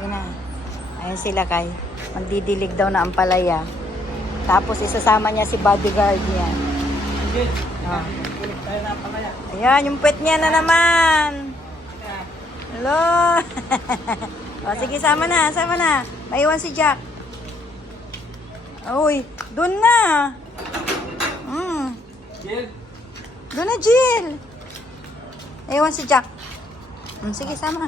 Sige na. Ayan sila kay. Magdidilig daw na ang palaya. Tapos isasama niya si bodyguard niya. Oh. Ayan, yung pet niya na naman. Hello. O, sige, sama na. Maiwan si Jack. Uy, doon na. Doon na, Jill. Maiwan si Jack. Sige, sama.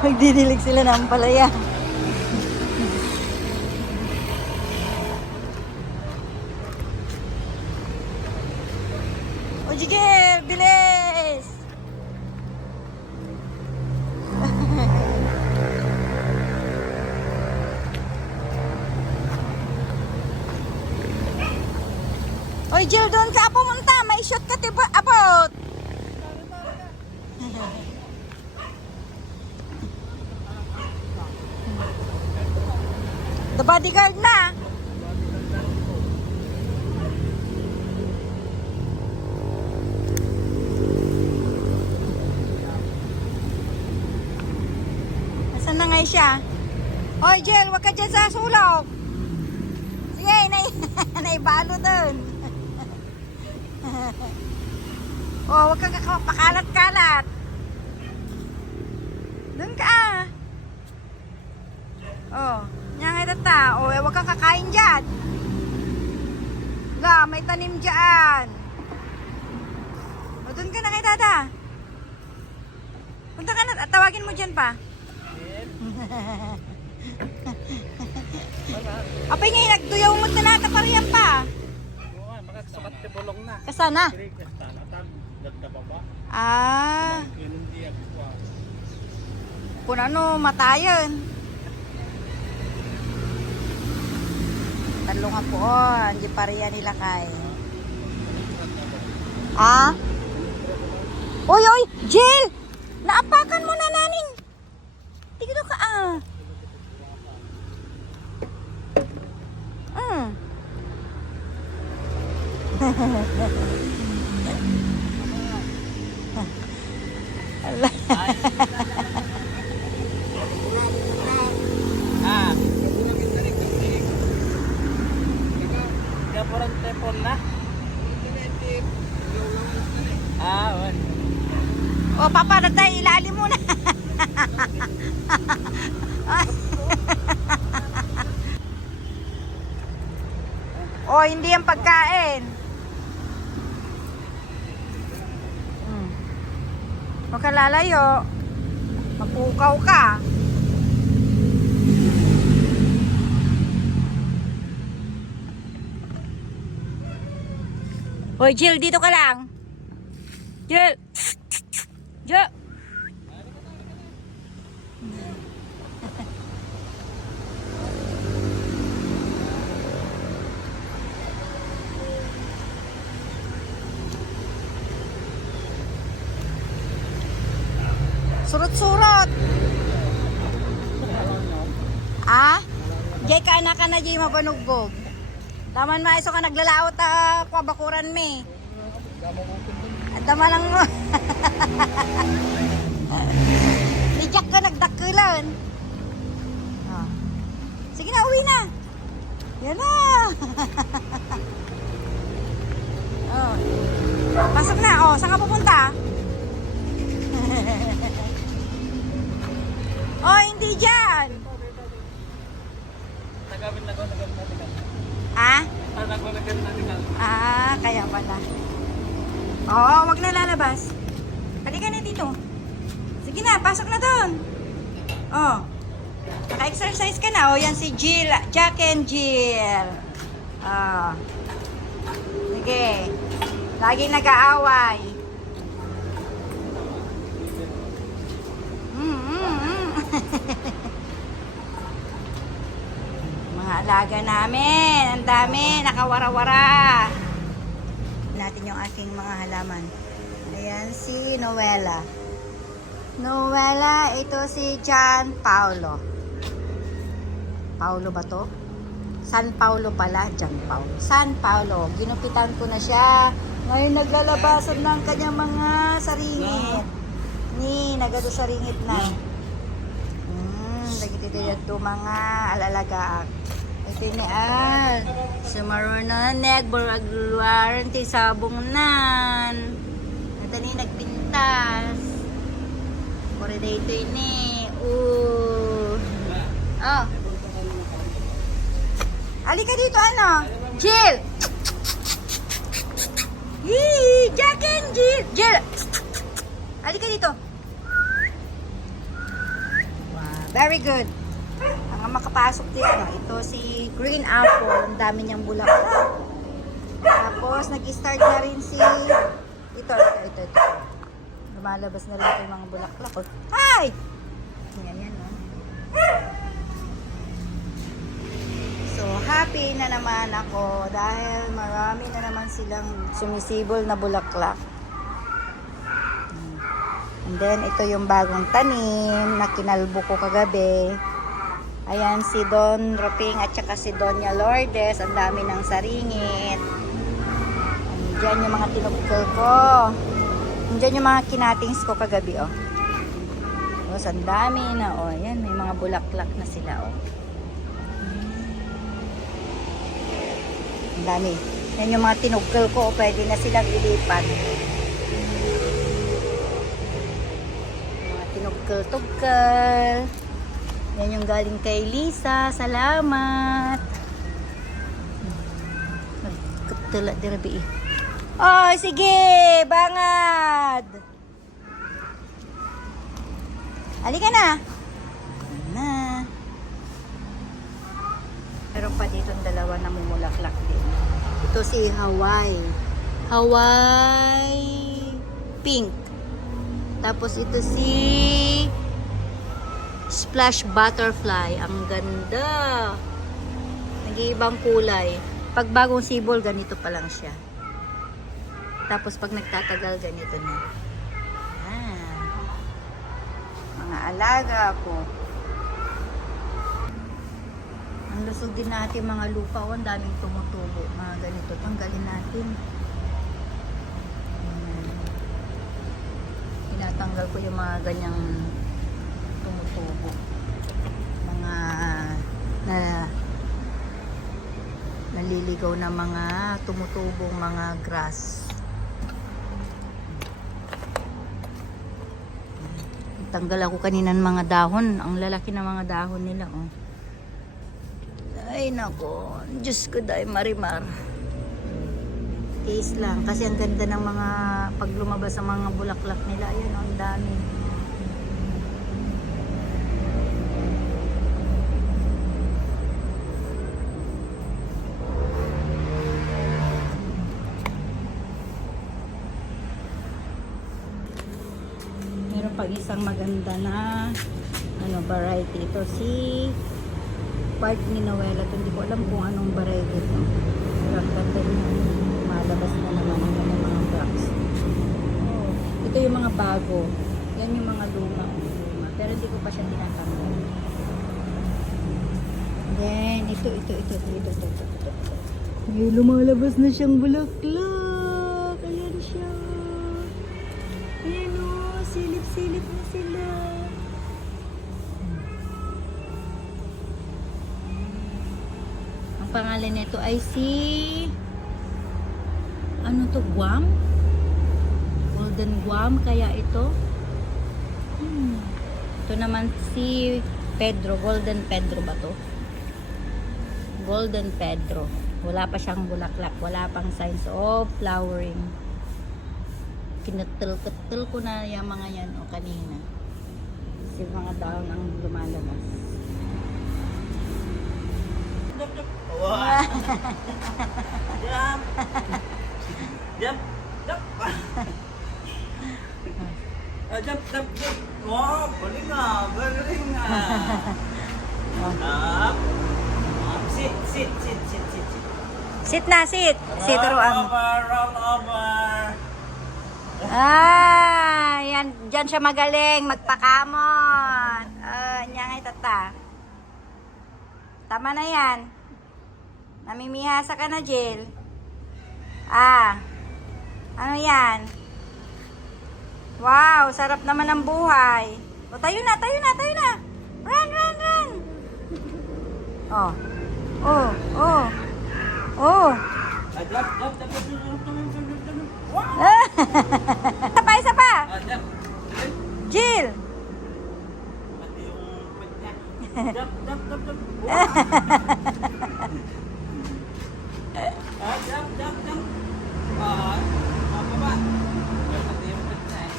Magdidilig sila ng palaya. O, Jill, bilis! Oy, Jill, doon ka pumunta. May shortcut about. The bodyguard na. Nasaan na nga siya? Oy, Jill, wag ka dyan sa sulok. Sige, naibalo doon. Oh, wag kang pakalat-kalat. Doon ka. Oh, nyangay tata. Oh, wag kang kakain dyan. La, may tanim dyan. Oh, doon ka na kay tata. Punta ka na, tawagin mo dyan pa. Apay ngayon, nagtuyaw mo na natapariyan pa. Sabat ke bolong na. Kasana? Ah. Kung ano, matayan. Talungan po, hindi pariya nila kay. Ah? Oy, Jill! Naapakan mo na nanin. Tigdo ka Allah. Gapuran telepon na. Wan. O, papa, natay, ilalim mo na. O, hindi yung pagkain. Huwag ka lalayo. Mapukaw ka. Hoy, Jill, dito ka lang. Jill. Jill. Surot-surot. Jay ka anak ka na Jay mapanugbog. Taman maiso ka naglalaot kwa bakuran me. Tama lang mo. Di Jack ka nagdakulan. Sige na, uwi na. Yan na. Pasok na. Saan ka pupunta? Hindi dyan. Kaya pala. Wag na lalabas. Halika na dito. Sige na, pasok na doon. Naka-exercise ka na. Yan si Jill, Jack and Jill. Sige. Laging nag-aaway. Mga alaga namin. Ang dami. Nakawara-wara. Natin yung aking mga halaman. Ayan si Noela. Noela, ito si John Paulo. Paulo ba to? San Paulo pala. John Paulo. San Paulo. Ginupitan ko na siya Ngayon naglalabasan ng kanyang mga saringit. Ni, nagado saringit na. Lagi dito mga alalaga. Ito ni Al. Sumaroon na nagboragluwaran ti sabong nan. Ito ni nagpintas. Pore dito ini. Oh. Halika dito ano? Jill! Yee! Jack and Jill! Jill! Halika dito. Wow, very good. Ang makapasok dito, ito si Green Apple. Ang dami niyang bulaklak. Tapos, nag-start na rin si... Ito. Lumalabas na rin ito yung mga bulaklak. Oh. Hi! Yan, no? So, happy na naman ako dahil marami na naman silang sumisibol na bulaklak. And then, ito yung bagong tanim na kinalbo ko kagabi. Ayan, si Don Roping at saka si Doña Lourdes. Ang dami ng saringit. Diyan yung mga tinugtol ko. Diyan yung mga kinatings ko kagabi, oh. Tapos, ang dami na, oh. Ayan, may mga bulaklak na sila, oh. Ang dami. Yan yung mga tinugtol ko, oh. Pwede na silang ilipat. Mga tinugtol-tugtol. Yan yung galing kay Lisa. Salamat. Nagkatala dirabi eh. Oh, sige! Bangad! Halika na! Na. Meron pa dito ang dalawa na mumulaklak din. Ito si Hawaii. Hawaii pink. Tapos ito si Splash Butterfly. Ang ganda. Nag-iibang kulay. Pag bagong sibol, ganito pa lang siya. Tapos pag nagtatagal, ganito na. Mga alaga ko. Ang lusog din natin mga lupa. Ang daming tumutubo. Mga ganito. Tanggalin natin. Tinatanggal ko yung mga ganyang tumutubo. Mga naliligaw na mga tumutubong mga grass. Tanggal ako kanina ng mga dahon. Ang lalaki ng mga dahon nila, oh. Ay, nako. Diyos ko, dahil marimar. Taste lang. Kasi ang ganda ng mga pag lumabas ang mga bulaklak nila. Ayan, oh, ang dami. Meron pag isang maganda na variety. Ito si Park ni Noela. Hindi ko alam kung anong variety ito. Ang ganda niya. Malabas na naman ang mga box. Oh, ito yung mga bago. Yan yung mga luma. Pero hindi ko pa siya tinatanggal. Then, ito. Ay, lumalabas na siyang bulaklak. Ayan siya. Ayan o, silip-silip na sila. Ang pangalan nito ay si guam? Golden guam kaya ito? Ito naman si Pedro, Golden Pedro ba to? Golden Pedro. Wala pa siyang bulaklak, wala pang signs of flowering. Kinatil-katil ko na yung mga yan o kanina. Kasi mga daon ang lumalabas. Wow! Jump! Jump! Wow! Galing nga! Up! Sit! Sit na, sit! Sit ruang. Roll over! Yan, dyan siya magaling, magpakamot. Niya nga tata. Tama na yan. Namimihasa ka na, Jill. Ano yan? Wow, sarap naman ng buhay. O, tayo na, tayo na, tayo na. Run, run, run. Oh. Oh, oh. Oh. Ah, jump, jump, jump, jump, jump, jump, jump, jump, jump. Wow! Isa pa, isa pa. Ah, jump. Jill. Pati yung pet niya. Jump, jump, jump, jump. Wow! Ah, jump, jump, jump. Ah, baba. Pati yung pet niya eh.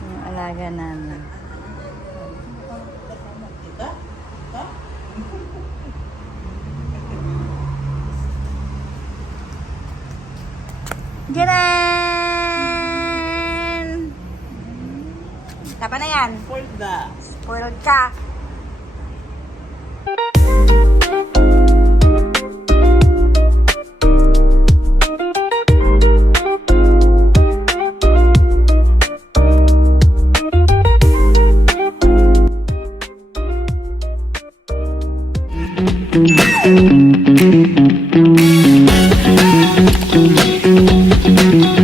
Yung alaga namin. Ito? Ito? Janan! Tapa na yan. Spoiled na. Spoiled ka. Thank you.